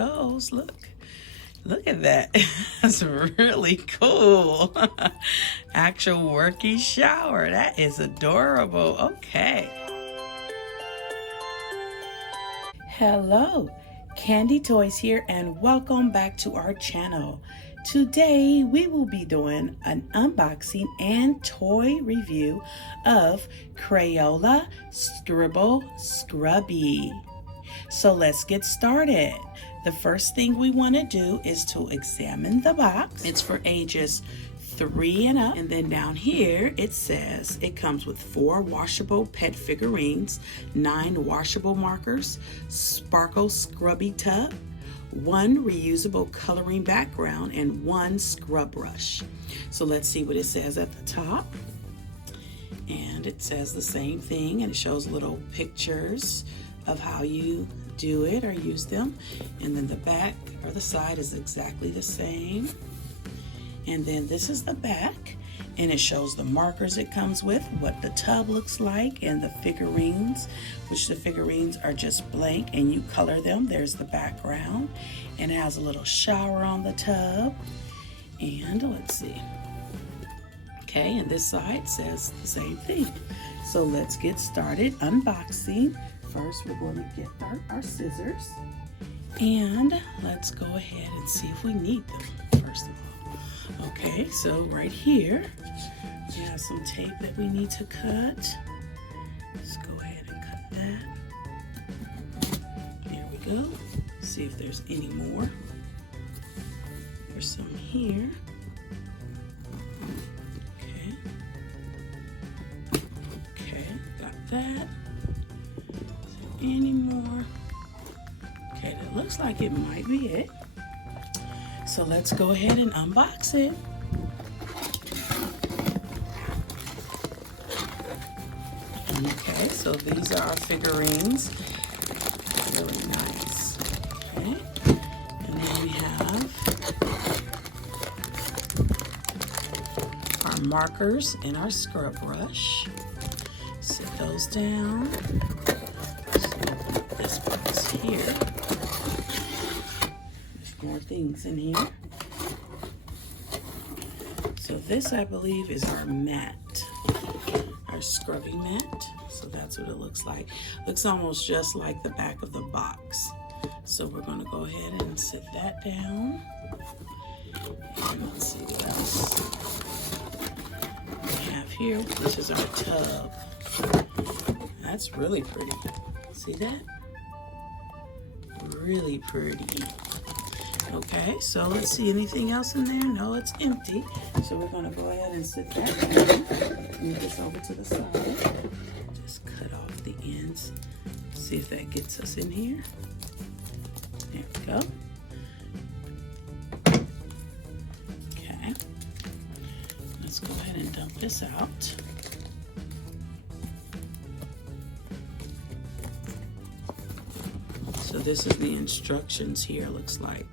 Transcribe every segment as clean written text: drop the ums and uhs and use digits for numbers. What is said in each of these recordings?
goes. Look at that. That's really cool. Actual working shower. That is adorable. Okay. Hello, Candy Toys here, and welcome back to our channel. Today we will be doing an unboxing and toy review of Crayola Scribble Scrubbie. So let's get started. The first thing we want to do is to examine the box. It's for ages 3 and up. And then down here it says it comes with 4 washable pet figurines, 9 washable markers, sparkle scrubby tub, 1 reusable coloring background, and 1 scrub brush. So let's see what it says at the top. And it says the same thing, and it shows little pictures of how you do it or use them. And then the back or the side is exactly the same. And then this is the back, and it shows the markers it comes with, what the tub looks like, and the figurines, which the figurines are just blank and you color them. There's the background, and it has a little shower on the tub. And let's see. Okay, and this side says the same thing. So let's get started unboxing. First, we're going to get our scissors, and let's go ahead and see if we need them, first of all. Okay, so right here, we have some tape that we need to cut. Let's go ahead and cut that. There we go. See if there's any more. There's some here. Okay, got that. Any more? Okay, that looks like it might be it. So let's go ahead and unbox it. Okay, so these are our figurines. Really nice. Okay, and then we have our markers and our scrub brush. Set those down. Here. There's more things in here. So this, I believe, is our mat, our scrubbing mat. So that's what it looks like. Looks almost just like the back of the box. So we're going to go ahead and set that down. And let's see what else we have here. This is our tub. That's really pretty. See that? Really pretty. Okay, so let's see, anything else in there? No, it's empty. So we're going to go ahead and sit that down. Move this over to the side. Just cut off the ends. See if that gets us in here. There we go. Okay. Let's go ahead and dump this out. So this is the instructions here, looks like.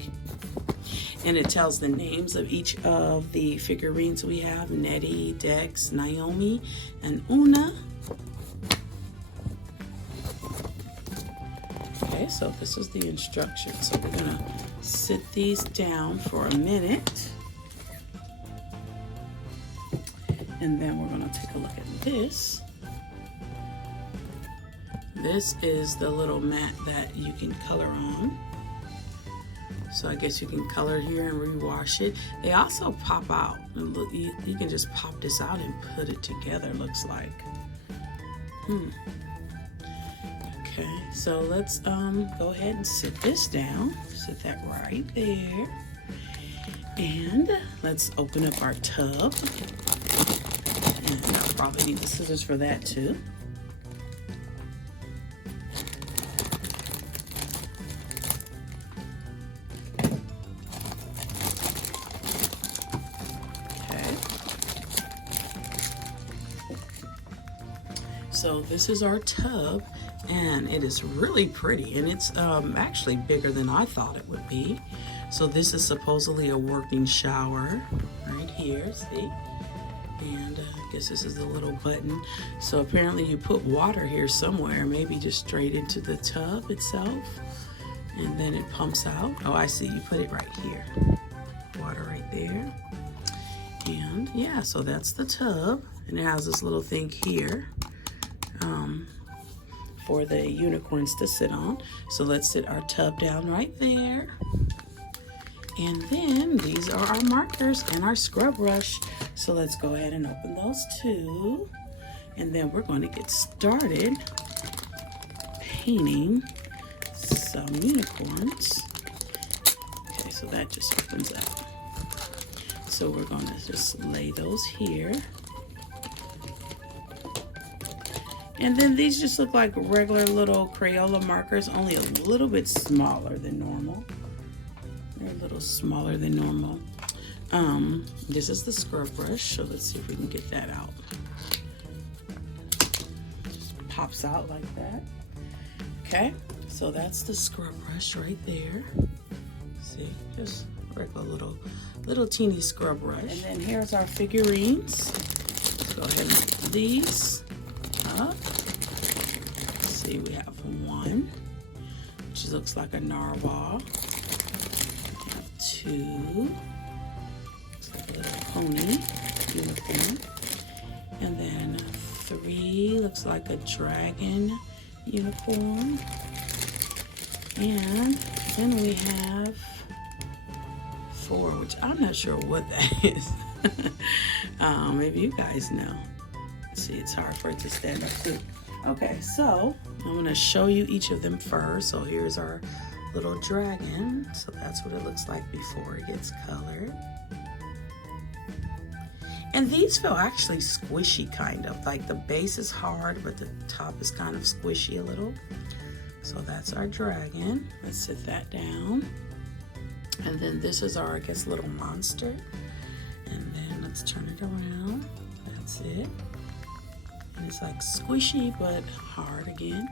And it tells the names of each of the figurines we have: Nettie, Dex, Naomi, and Una. Okay, so this is the instructions. So we're gonna sit these down for a minute. And then we're gonna take a look at this. This is the little mat that you can color on. So I guess you can color here and rewash it. They also pop out. Look, you can just pop this out and put it together, looks like. Okay, so let's go ahead and sit this down. Sit that right there. And let's open up our tub. And I'll probably need the scissors for that too. So this is our tub, and it is really pretty, and it's actually bigger than I thought it would be. So this is supposedly a working shower right here, see? And I guess this is the little button. So apparently you put water here somewhere, maybe just straight into the tub itself. And then it pumps out. Oh, I see, you put it right here. Water right there. And yeah, so that's the tub. And it has this little thing here for the unicorns to sit on. So let's sit our tub down right there. And then these are our markers and our scrub brush. So let's go ahead and open those too. And then we're going to get started painting some unicorns. Okay, so that just opens up. So we're going to just lay those here. And then these just look like regular little Crayola markers, only a little bit smaller than normal. They're a little smaller than normal. This is the scrub brush, so let's see if we can get that out. Just pops out like that. Okay, so that's the scrub brush right there. See, just regular little teeny scrub brush. And then here's our figurines. Let's go ahead and put these up. Let's see, we have one, which looks like a narwhal. We have two, looks like a little pony unicorn. And then three, looks like a dragon unicorn. And then we have four, which I'm not sure what that is. Maybe you guys know. See, it's hard for it to stand up too. Okay, so I'm gonna show you each of them first. So here's our little dragon. So that's what it looks like before it gets colored. And these feel actually squishy, kind of. Like the base is hard, but the top is kind of squishy a little. So that's our dragon. Let's sit that down. And then this is our, I guess, little monster. And then let's turn it around. That's it. And it's like squishy, but hard again.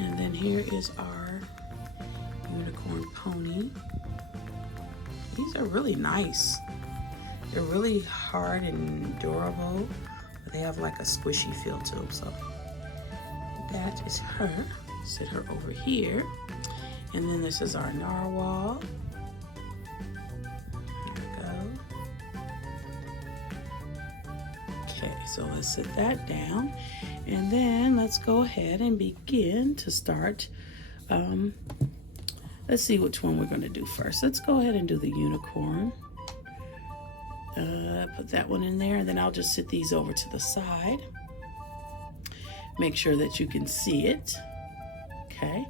And then here is our unicorn pony. These are really nice. They're really hard and durable, but they have like a squishy feel to them. So that is her. Sit her over here. And then this is our narwhal. Okay, so let's sit that down, and then let's go ahead and begin to start. Let's see which one we're going to do first. Let's go ahead and do the unicorn. Put that one in there, and then I'll just sit these over to the side. Make sure that you can see it. Okay,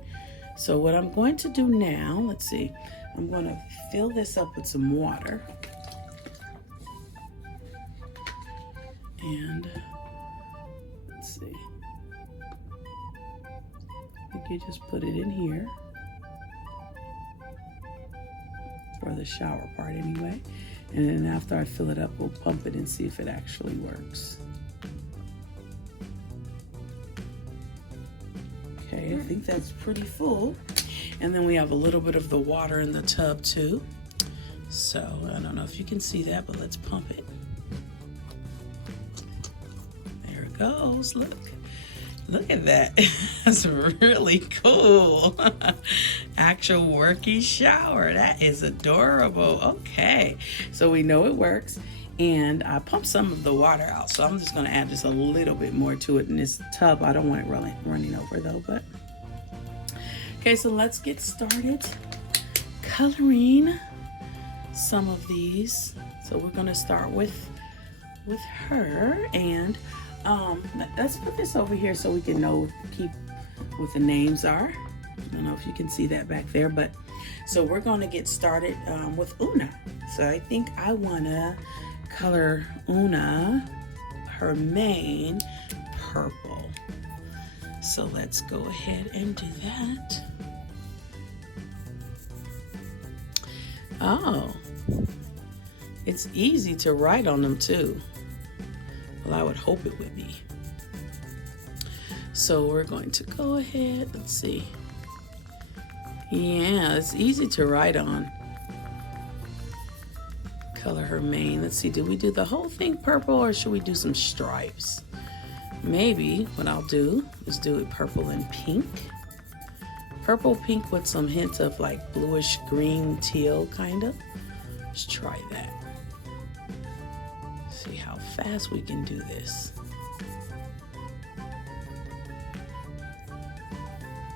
so what I'm going to do now, let's see, I'm going to fill this up with some water. And let's see, you can just put it in here for the shower part anyway. And then after I fill it up, we'll pump it and see if it actually works. Okay, I think that's pretty full. And then we have a little bit of the water in the tub too. So I don't know if you can see that, but let's pump it. Goes. Look at that. That's really cool. Actual working shower. That is adorable. Okay, so we know it works, and I pumped some of the water out, so I'm just going to add just a little bit more to it in this tub. I don't want it running over though. But okay, so let's get started coloring some of these. So we're going to start with her, and let's put this over here so we can keep what the names are. I don't know if you can see that back there, but so we're going to get started with Una. So I think I want to color Una, her mane, purple. So let's go ahead and do that. Oh, it's easy to write on them too. Well, I would hope it would be. So we're going to go ahead, let's see. Yeah, it's easy to write on. Color her mane. Let's see, do we do the whole thing purple, or should we do some stripes? Maybe what I'll do is do it purple and pink. Purple pink with some hints of like bluish green teal kind of. Let's try that. See how fast we can do this.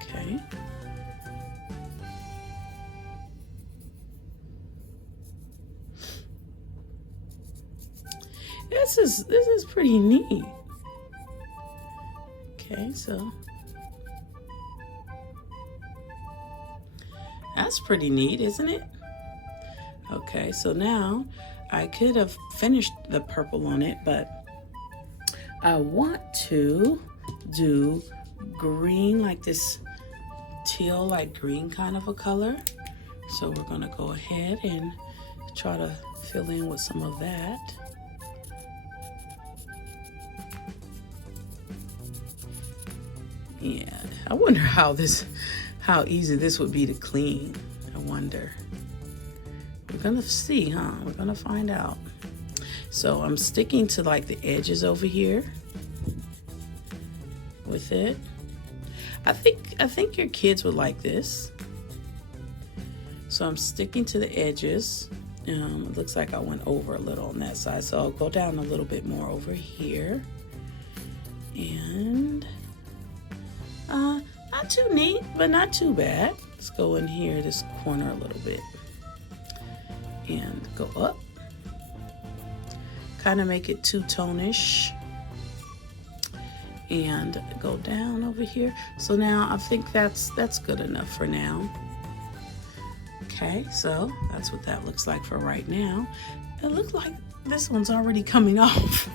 Okay. This is pretty neat. Okay, so that's pretty neat, isn't it? Okay, so now I could have finished the purple on it, but I want to do green, like this teal, like green kind of a color. So we're gonna go ahead and try to fill in with some of that. Yeah, I wonder how easy this would be to clean. I wonder. We're gonna see, huh? We're gonna find out. So I'm sticking to like the edges over here with it. I think your kids would like this. So I'm sticking to the edges. It looks like I went over a little on that side, so I'll go down a little bit more over here. And not too neat, but not too bad. Let's go in here, this corner a little bit, and go up. Kind of make it two-tone-ish. And go down over here. So now I think that's good enough for now. Okay, so that's what that looks like for right now. It looks like this one's already coming off.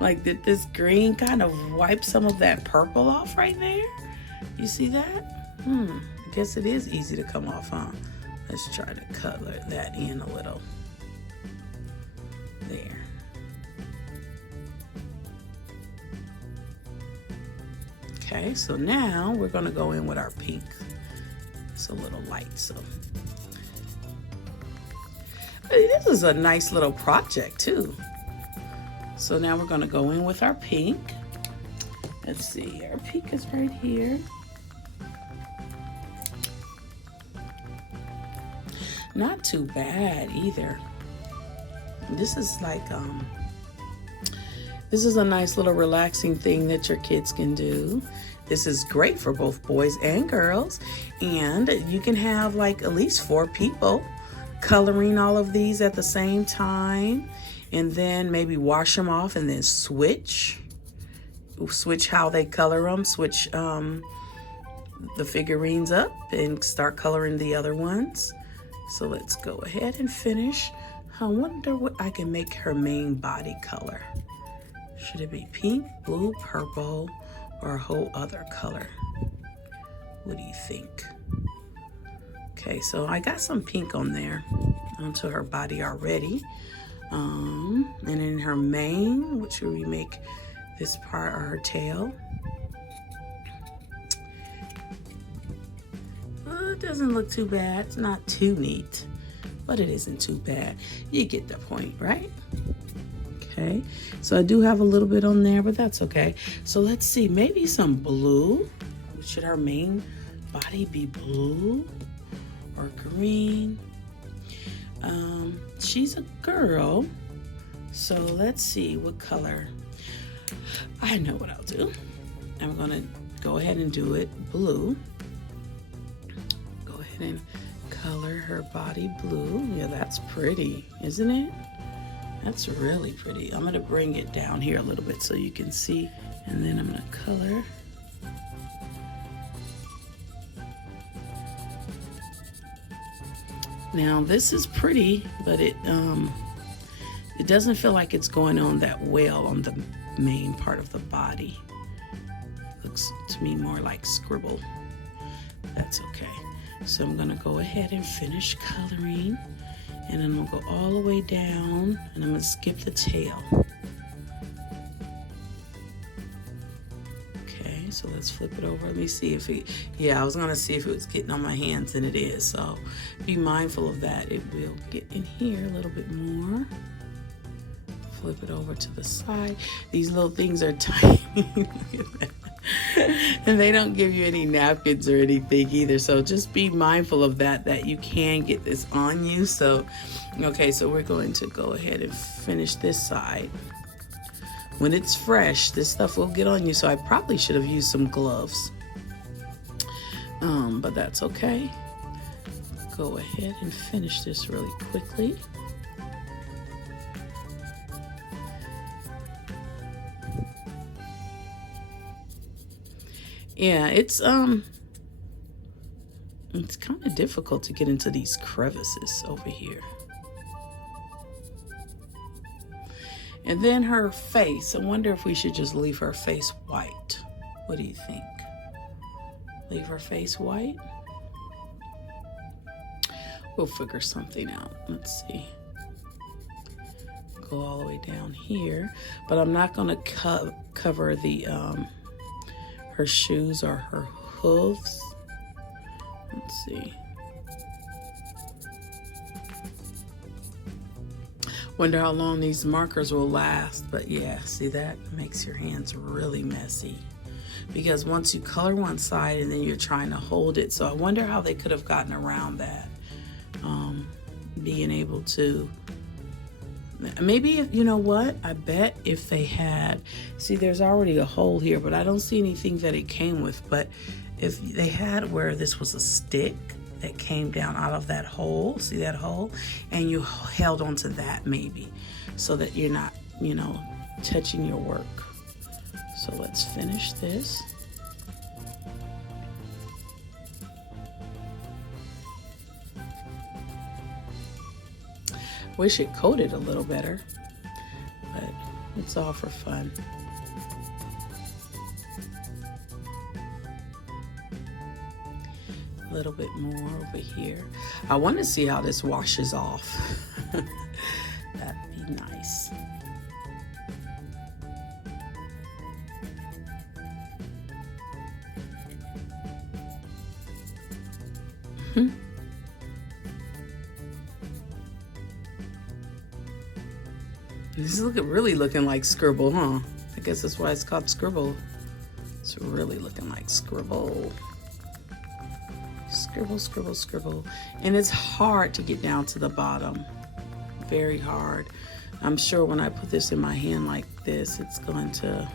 Like, did this green kind of wipe some of that purple off right there? You see that? I guess it is easy to come off, huh? Let's try to color that in a little. There. Okay, so now we're gonna go in with our pink. It's a little light, so. This is a nice little project too. So now we're gonna go in with our pink. Let's see, our pink is right here. Not too bad either. This is like, this is a nice little relaxing thing that your kids can do. This is great for both boys and girls. And you can have like at least 4 people coloring all of these at the same time. And then maybe wash them off and then switch how they color them. Switch the figurines up and start coloring the other ones. So let's go ahead and finish. I wonder what I can make her main body color. Should it be pink, blue, purple, or a whole other color? What do you think? Okay, so I got some pink on there onto her body already. And in her mane, what should we make this part or her tail? It doesn't look too bad. It's not too neat, but it isn't too bad. You get the point, right? Okay, so I do have a little bit on there, but that's okay. So let's see, maybe some blue. Should her main body be blue or green? She's a girl, so let's see what color. I know what I'll do. I'm gonna go ahead and do it blue. Go ahead and color her body blue. Yeah, that's pretty, isn't it? That's really pretty. I'm gonna bring it down here a little bit so you can see, and then I'm gonna color. Now this is pretty, but it doesn't feel like it's going on that well on the main part of the body. Looks to me more like scribble. That's okay. So I'm gonna go ahead and finish coloring. And I'm gonna go all the way down, and I'm gonna skip the tail. Okay, so let's flip it over. Let me see if it, yeah, I was gonna see if it was getting on my hands, and it is. So be mindful of that. It will get in here a little bit more. Flip it over to the side. These little things are tiny. Look at that. And they don't give you any napkins or anything either, so just be mindful of that you can get this on you. So okay, so we're going to go ahead and finish this side. When it's fresh, this stuff will get on you, so I probably should have used some gloves, but that's okay. Go ahead and finish this really quickly. Yeah, it's kind of difficult to get into these crevices over here. And then her face, I wonder if we should just leave her face white. What do you think? Leave her face white? We'll figure something out. Let's see. Go all the way down here, but I'm not gonna cover the her shoes or her hooves. Let's see. Wonder how long these markers will last, but yeah, see, that makes your hands really messy because once you color one side and then you're trying to hold it. So I wonder how they could have gotten around that. Being able to, maybe, you know what, I bet if they had, see, there's already a hole here, but I don't see anything that it came with. But if they had where this was a stick that came down out of that hole, see that hole, and you held onto that maybe, so that you're not, you know, touching your work. So let's finish this. Wish it coated a little better, but it's all for fun. A little bit more over here. I want to see how this washes off. That'd be nice. This is really looking like scribble, huh? I guess that's why it's called scribble. It's really looking like scribble. Scribble, scribble, scribble. And it's hard to get down to the bottom. Very hard. I'm sure when I put this in my hand like this, it's going to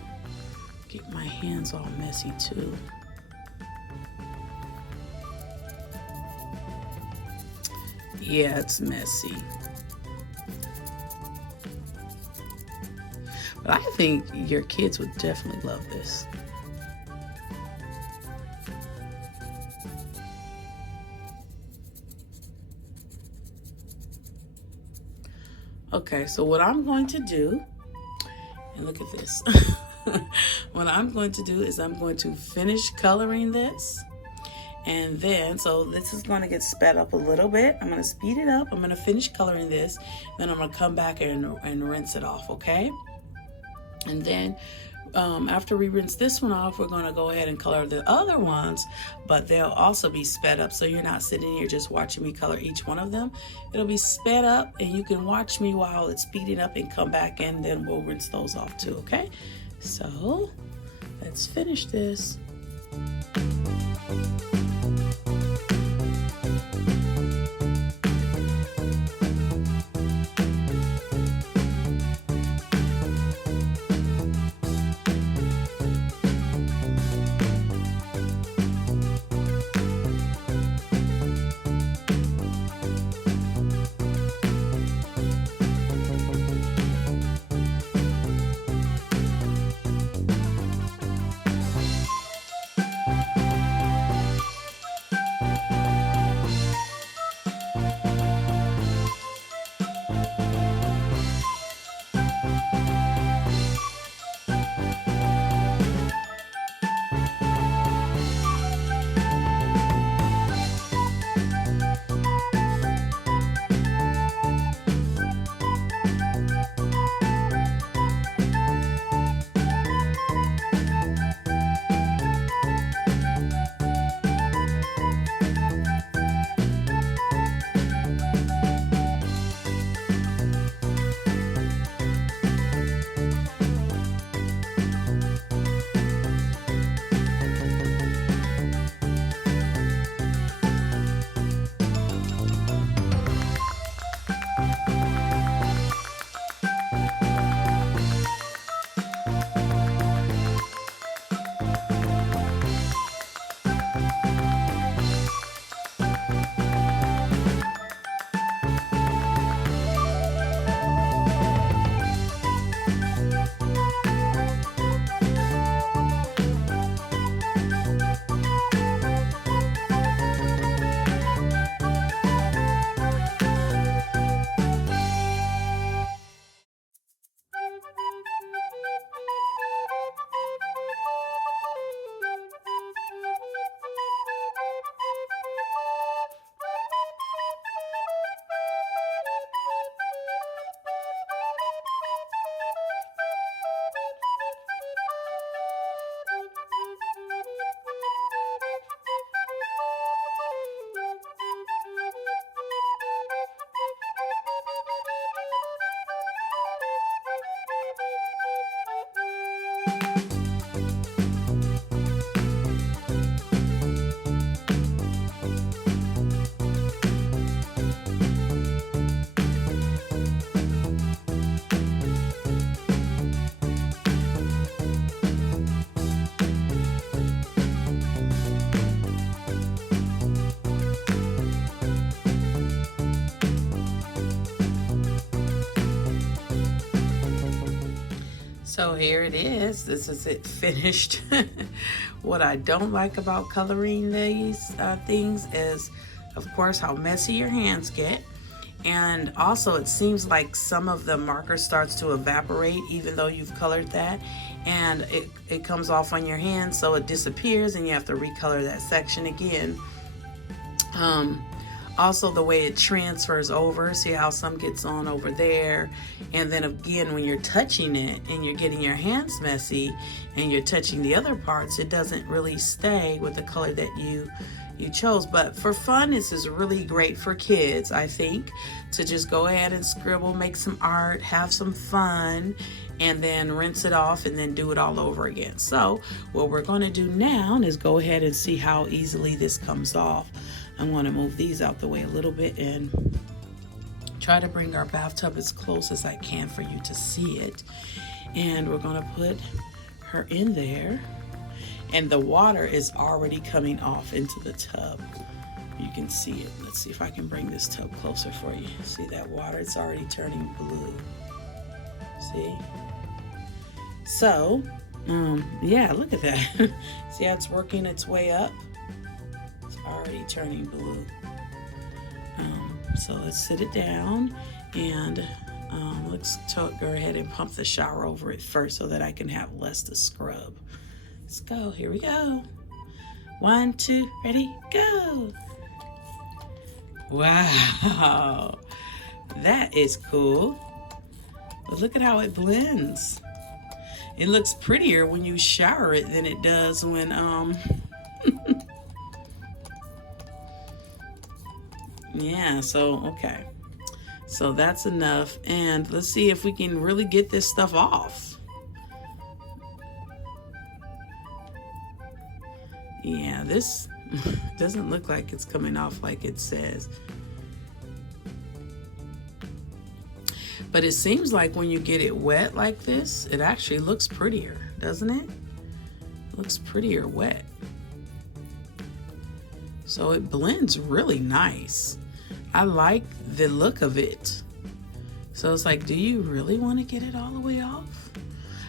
get my hands all messy too. Yeah, it's messy. But I think your kids would definitely love this. Okay, so what I'm going to do, and look at this. What I'm going to do is I'm going to finish coloring this. And then, so this is going to get sped up a little bit. I'm going to speed it up. I'm going to finish coloring this. Then I'm going to come back and rinse it off, okay? And then after we rinse this one off, we're going to go ahead and color the other ones, but they'll also be sped up. So you're not sitting here just watching me color each one of them. It'll be sped up and you can watch me while it's speeding up and come back and then we'll rinse those off too, okay? So let's finish this. So here it is. This is it finished. What I don't like about coloring these things is, of course, how messy your hands get. And also it seems like some of the marker starts to evaporate even though you've colored that. And it comes off on your hand, so it disappears and you have to recolor that section again. Also the way it transfers over, see how some gets on over there, and then again when you're touching it and you're getting your hands messy and you're touching the other parts, it doesn't really stay with the color that you chose. But for fun, this is really great for kids, I think, to just go ahead and scribble, make some art, have some fun, and then rinse it off and then do it all over again. So what we're going to do now is go ahead and see how easily this comes off. I'm going to move these out the way a little bit and try to bring our bathtub as close as I can for you to see it. And we're going to put her in there. And the water is already coming off into the tub. You can see it. Let's see if I can bring this tub closer for you. See that water? It's already turning blue. See? So, yeah, look at that. See how it's working its way up? Already turning blue. So let's sit it down and let's go ahead and pump the shower over it first so that I can have less to scrub. Let's go. Here we go. 1, 2, ready, go. Wow, that is cool. But look at how it blends. It looks prettier when you shower it than it does when yeah, so okay, so that's enough, and let's see if we can really get this stuff off. Yeah, this doesn't look like it's coming off like it says, but it seems like when you get it wet like this, it actually looks prettier, doesn't it? It looks prettier wet. So it blends really nice. I like the look of it. So it's like, do you really want to get it all the way off?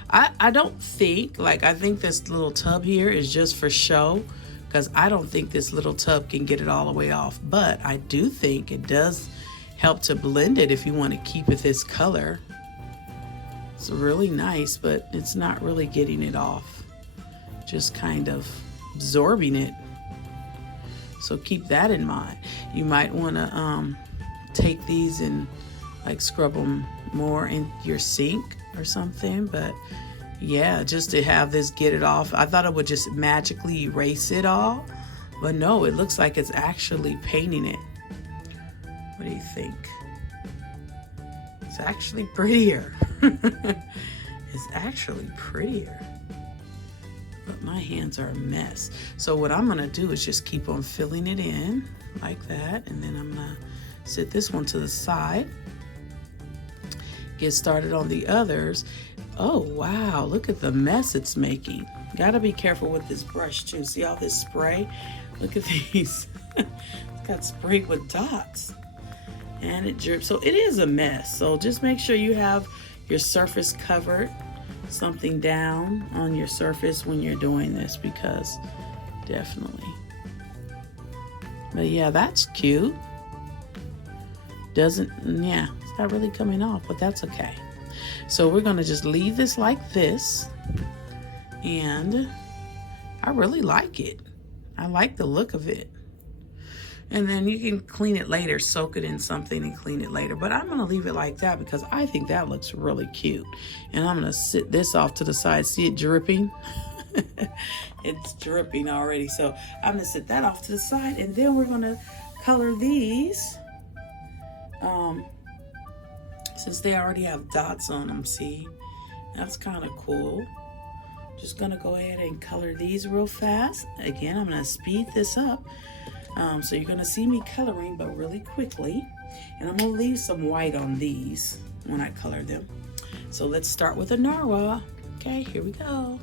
I don't think, like, I think this little tub here is just for show, because I don't think this little tub can get it all the way off. But I do think it does help to blend it if you want to keep it this color. It's really nice, but it's not really getting it off. Just kind of absorbing it. So keep that in mind. You might want to take these and like scrub them more in your sink or something. But yeah, just to have this get it off. I thought it would just magically erase it all. But no, it looks like it's actually painting it. What do you think? It's actually prettier. It's actually prettier. But my hands are a mess. So what I'm gonna do is just keep on filling it in like that. And then I'm gonna sit this one to the side. Get started on the others. Oh, wow, look at the mess it's making. Gotta be careful with this brush too. See all this spray? Look at these. It's got sprayed with dots. And it drips. So it is a mess. So just make sure you have your surface covered. Something down on your surface when you're doing this, because definitely. But yeah, that's cute. Doesn't, yeah, it's not really coming off, but that's okay. So we're gonna just leave this like this, and I really like it. I like the look of it. And then you can clean it later, soak it in something and clean it later. But I'm gonna leave it like that because I think that looks really cute. And I'm gonna sit this off to the side. See it dripping? It's dripping already. So I'm gonna sit that off to the side, and then we're gonna color these. Since they already have dots on them, see? That's kind of cool. Just gonna go ahead and color these real fast. Again, I'm gonna speed this up. So you're gonna see me coloring, but really quickly. And I'm gonna leave some white on these when I color them. So let's start with a narwhal. Okay, here we go.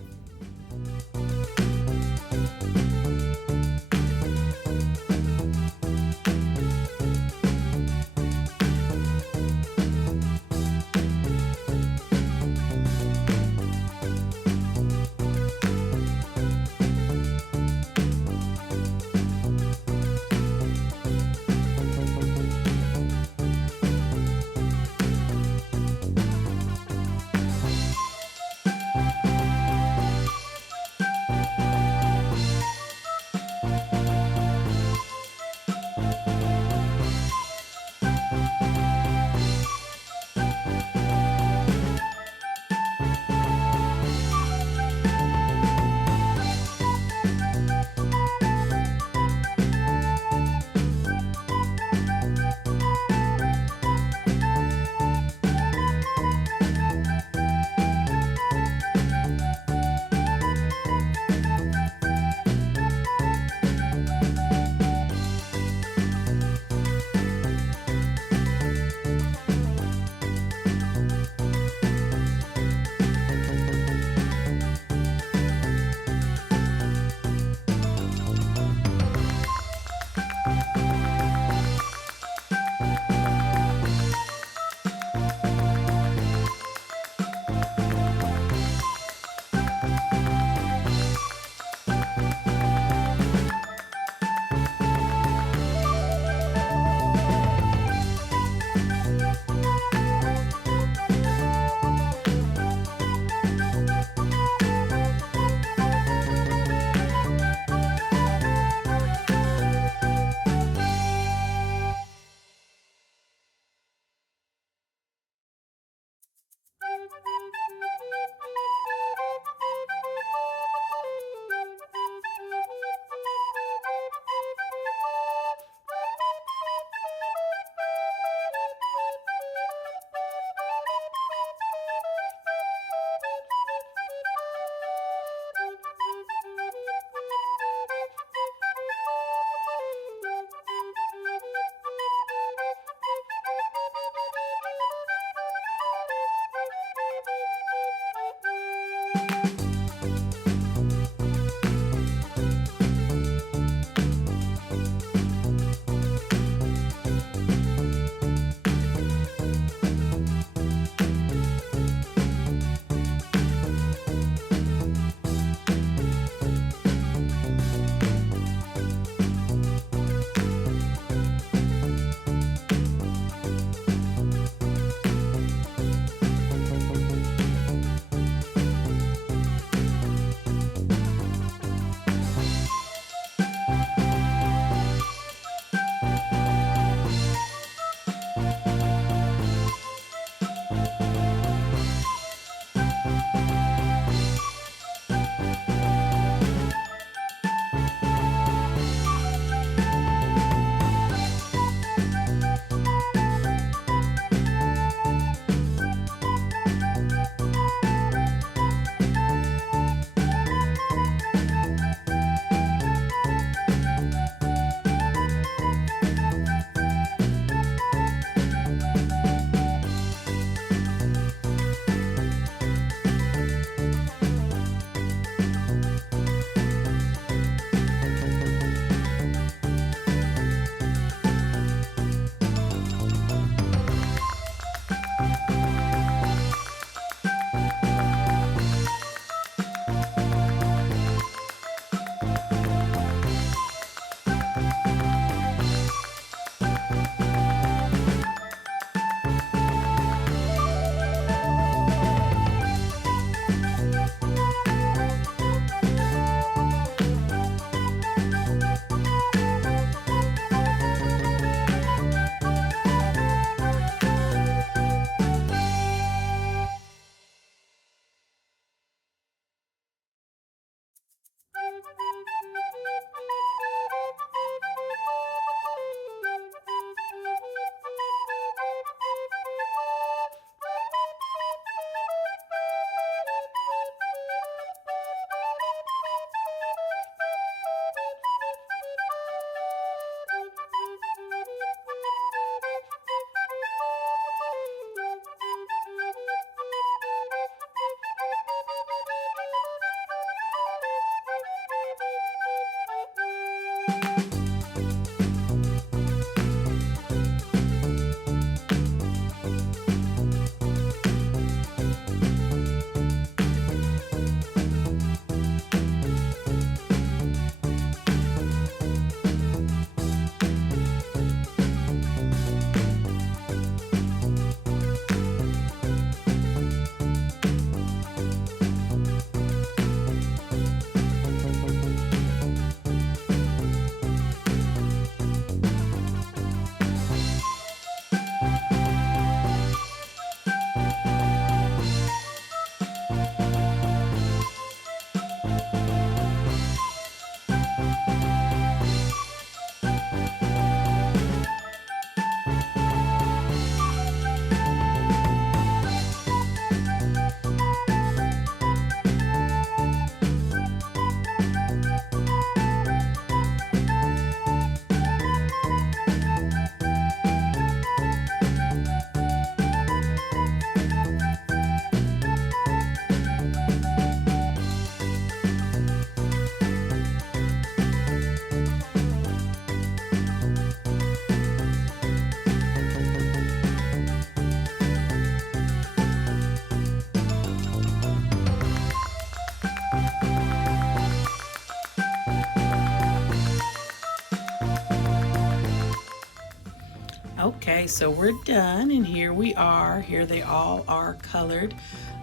Okay, so we're done, and here we are. Here they all are colored.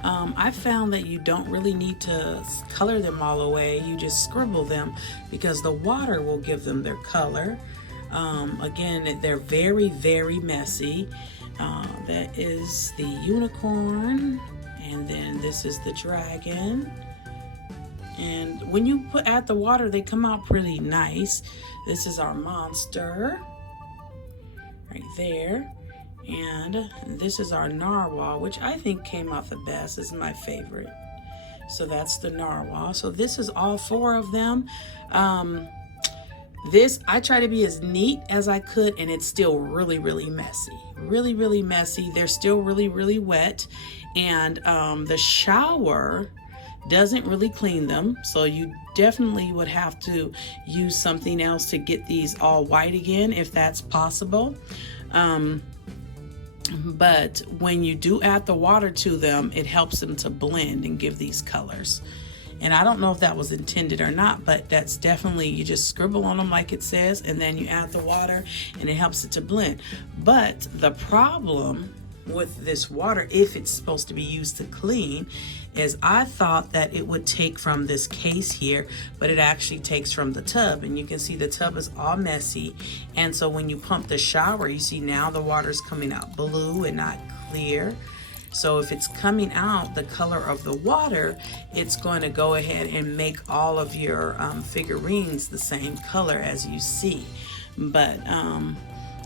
I found that you don't really need to color them all away. You just scribble them because the water will give them their color. Again, they're very, very messy. That is the unicorn, and then this is the dragon. And when you add the water, they come out pretty nice. This is our monster right there. And this is our narwhal, which I think came out the best. This is my favorite. So that's the narwhal. So this is all 4 of them. This, I try to be as neat as I could, and it's still really, really messy. Really, really messy. They're still really, really wet. And the shower doesn't really clean them. So you definitely would have to use something else to get these all white again, if that's possible. But when you do add the water to them, it helps them to blend and give these colors. And I don't know if that was intended or not, but that's definitely, you just scribble on them like it says, and then you add the water and it helps it to blend. But the problem with this water, if it's supposed to be used to clean, is I thought that it would take from this case here, but it actually takes from the tub. And you can see the tub is all messy. And so when you pump the shower, you see now the water's coming out blue and not clear. So if it's coming out the color of the water, it's going to go ahead and make all of your figurines the same color as you see. But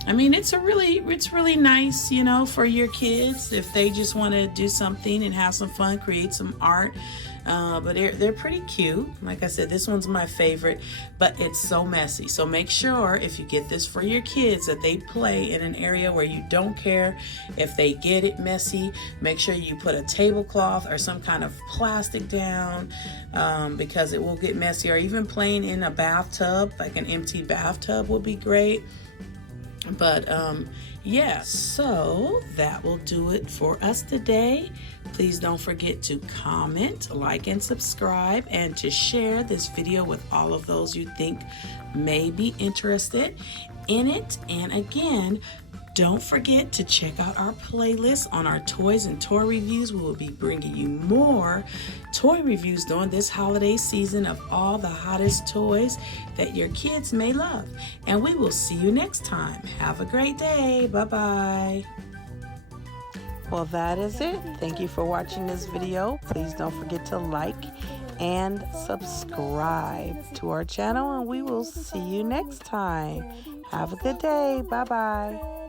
I mean, it's really nice, you know, for your kids if they just want to do something and have some fun, create some art. But they're pretty cute. Like I said, this one's my favorite, but it's so messy. So make sure if you get this for your kids that they play in an area where you don't care if they get it messy. Make sure you put a tablecloth or some kind of plastic down, because it will get messy. Or even playing in a bathtub, like an empty bathtub would be great. But yeah, so that will do it for us today. Please don't forget to comment, like, and subscribe, and to share this video with all of those you think may be interested in it. And again, don't forget to check out our playlist on our toys and toy reviews. We will be bringing you more toy reviews during this holiday season of all the hottest toys that your kids may love. And we will see you next time. Have a great day. Bye-bye. Well, that is it. Thank you for watching this video. Please don't forget to like and subscribe to our channel, and we will see you next time. Have a good day. Bye-bye.